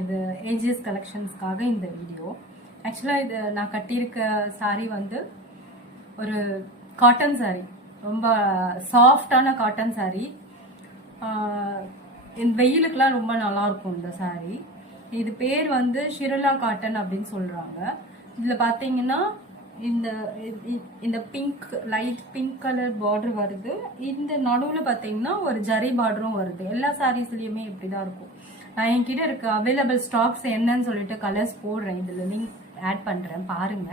இது ஏஜிஎஸ் கலெக்ஷன்ஸ்க்காக இந்த வீடியோ. ஆக்சுவலாக இது நான் கட்டியிருக்க சாரீ வந்து ஒரு காட்டன் சாரீ, ரொம்ப சாஃப்டான காட்டன் சாரீ. இந்த வெயிலுக்கெலாம் ரொம்ப நல்லாயிருக்கும் இந்த சாரீ. இது பேர் வந்து ஷிரலா காட்டன் அப்படின்னு சொல்கிறாங்க. இதில் பார்த்தீங்கன்னா இந்த pink, light pink colour border வருது. இந்த நடுவில் பார்த்தீங்கன்னா ஒரு ஜரி பார்டரும் வருது. எல்லா சாரீஸ்லயுமே இப்படிதான் இருக்கும். நான் என்கிட்ட இருக்க அவைலபிள் ஸ்டாக்ஸ் என்னன்னு சொல்லிட்டு கலர்ஸ் போடுறேன், இதில் லிங்க் ஆட் பண்ணுறேன் பாருங்க.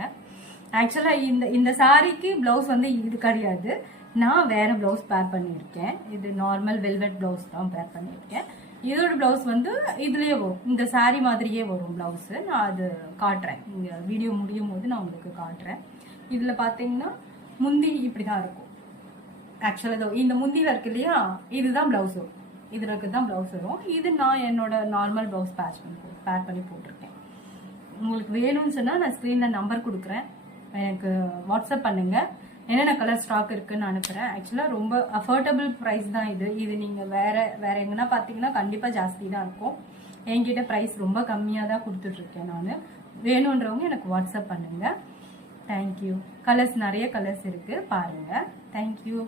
ஆக்சுவலாக இந்த சாரீக்கு பிளவுஸ் வந்து இது கிடையாது, நான் வேற பிளவுஸ் பேர் பண்ணியிருக்கேன். இது நார்மல் வெல்வெட் பிளவுஸ் தான் பேர் பண்ணியிருக்கேன். இதோட பிளவுஸ் வந்து இதுலயே வரும், இந்த சாரீ மாதிரியே வரும் பிளவுஸ். நான் அது காட்டுறேன், இங்க வீடியோ முடியும் போது நான் உங்களுக்கு காட்டுறேன். இதுல பாத்தீங்கன்னா முந்தி இப்படிதான் இருக்கும். ஆக்சுவலா இந்த முந்தியில இருக்கு இல்லையா, இதுதான் பிளவுஸ் வரும். இதுல தான் பிளவுஸ் வரும். இது நான் என்னோட நார்மல் பிளவுஸ் பேர் பண்ணி போட்டிருக்கேன். உங்களுக்கு வேணும்னு சொன்னா நான் ஸ்கிரீன்ல நம்பர் கொடுக்குறேன், எனக்கு வாட்ஸ்அப் பண்ணுங்க. என்னென்ன கலர் ஸ்டாக் இருக்குன்னு அனுப்புறேன். ஆக்சுவலா ரொம்ப அஃபோர்டபுள் ப்ரைஸ் தான் இது நீங்க வேற எங்கன்னா பாத்தீங்கன்னா கண்டிப்பா ஜாஸ்தி தான் இருக்கும். என்கிட்ட ப்ரைஸ் ரொம்ப கம்மியா தான் கொடுத்துட்டு இருக்கேன் நான். வேணும்ன்றவங்க எனக்கு வாட்ஸ்அப் பண்ணுங்க. தேங்க்யூ. கலர்ஸ் நிறைய கலர்ஸ் இருக்கு பாருங்க. தேங்க்யூ.